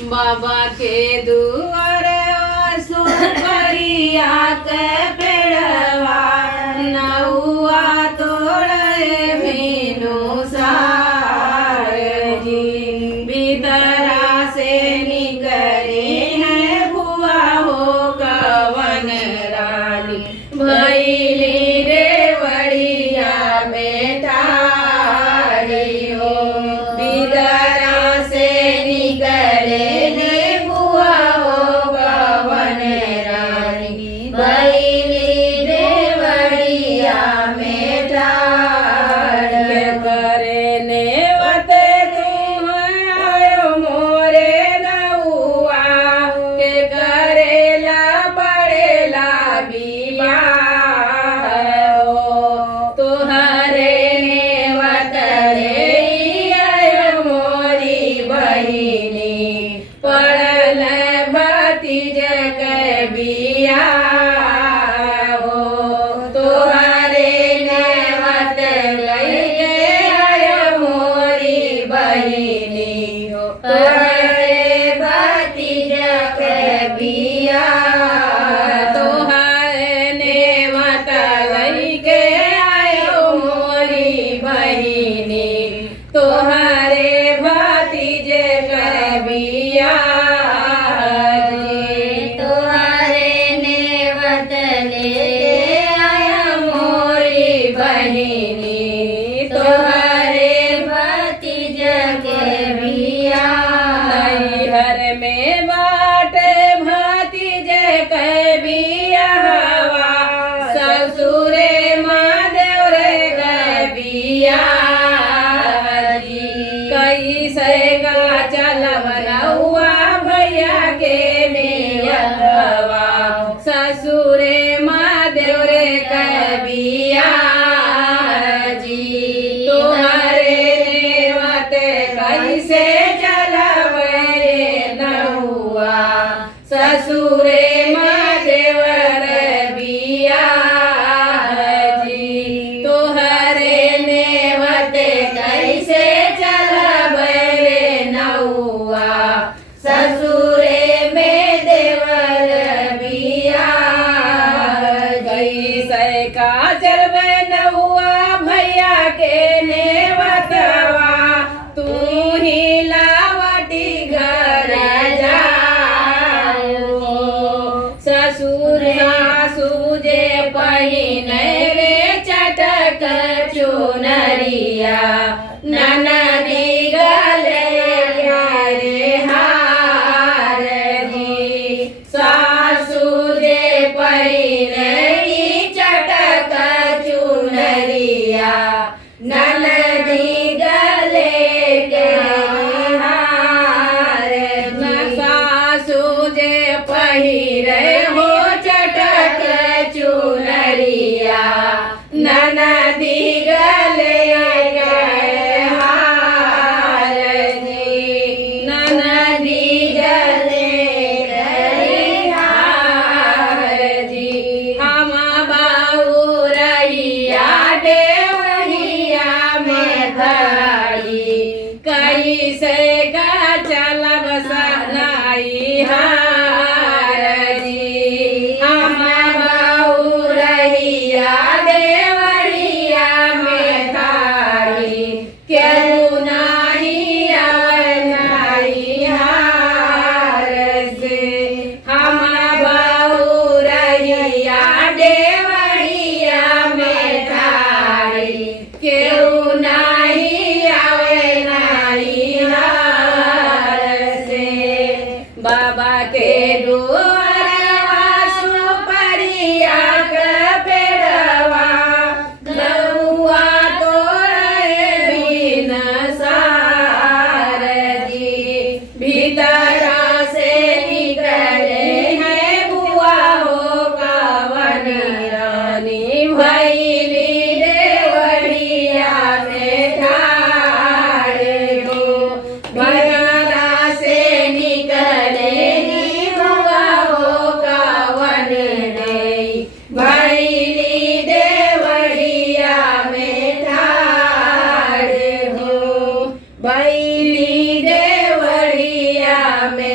बाबा के दुआर सुपरिया के पेड़वा नौआ तोड़े मीनू सार जी भीतरा से निकले हैं बुआ हो कवन रानी भैली रेवड़िया बेटा हो भीतरा से निकले हैं बुआ हो कवन रानी भैली रेवड़िया बेटा करे नेवत तुम आयो मोरे नौआ के करेला पड़ेला बिया तुहरे नेवत रे आयो मोरी बहिनी पड़ल भतीज के बिया तुहरे नेवत लइके आयो मोरी बहिनी तुहरे भतीज के बिया तुहरे नेवत लइके आयो मोरी बहिनी तुहरे भतीज के बिया तुहरे नेवत ले आया मोरी बहिनी तुहरे भतीज के बिया नैहर में बाटे भतीज के बिया ससुरे महादेव रे के बिया कैसे का चलब नौआ भैया के मेलवा ससुरे महादेव रे के बिया जी तुहरे नेवत कैसे चलब रे नौआ ससुरे महादेव रे बिया जी तुहरे नेवत कैसे चलब रे नौआ ससुरे में देवर बिया कैसे का चलबे नौआ भैया के नेवतवा तू ही लावटी घर जाओ ससुर सासु जे पहिने रे चटक चुनरिया ननदी गले रे हार जी सासु जे पहिने री चटक चुनरिया ननदी गले के हार जी सासु जे पहिरे हो चटक चुनरिया ननदी गले के हार जी ननदी गले के हार जी हम बाऊ रहिया देवरिया में धड़ी कैसे का चलब सनाई हार जी हम बाऊ रहिया देवरिया में धाड़ी केहू नाही आवनाई हार से हम बाऊ रहिया देवरिया में धाड़ी केहू नाही आवनाई हार से बाबा के दुआरवा सुपरिया के पेड़वा नौआ तोड़े बिन सार जी भीतरा से निकले हैं बुआ हो कवन रानी भैली देवरिया में ठाड़ हो भीतरा से निकले ही बुआ हो कवन रे भैली देवरिया में ठाड़ हो भैली देवरिया અમે